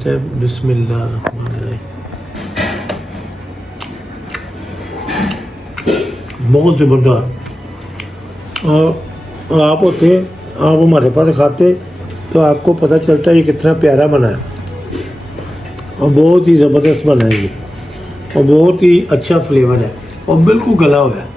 टेस्ट है। बिस्मिल्लाह। बहुत ज़बरदस्त। और आप होते, आप हमारे पास खाते तो आपको पता चलता है ये कितना प्यारा बना है और बहुत ही ज़बरदस्त बना है ये, और बहुत ही अच्छा फ्लेवर है और बिल्कुल गला हुआ है।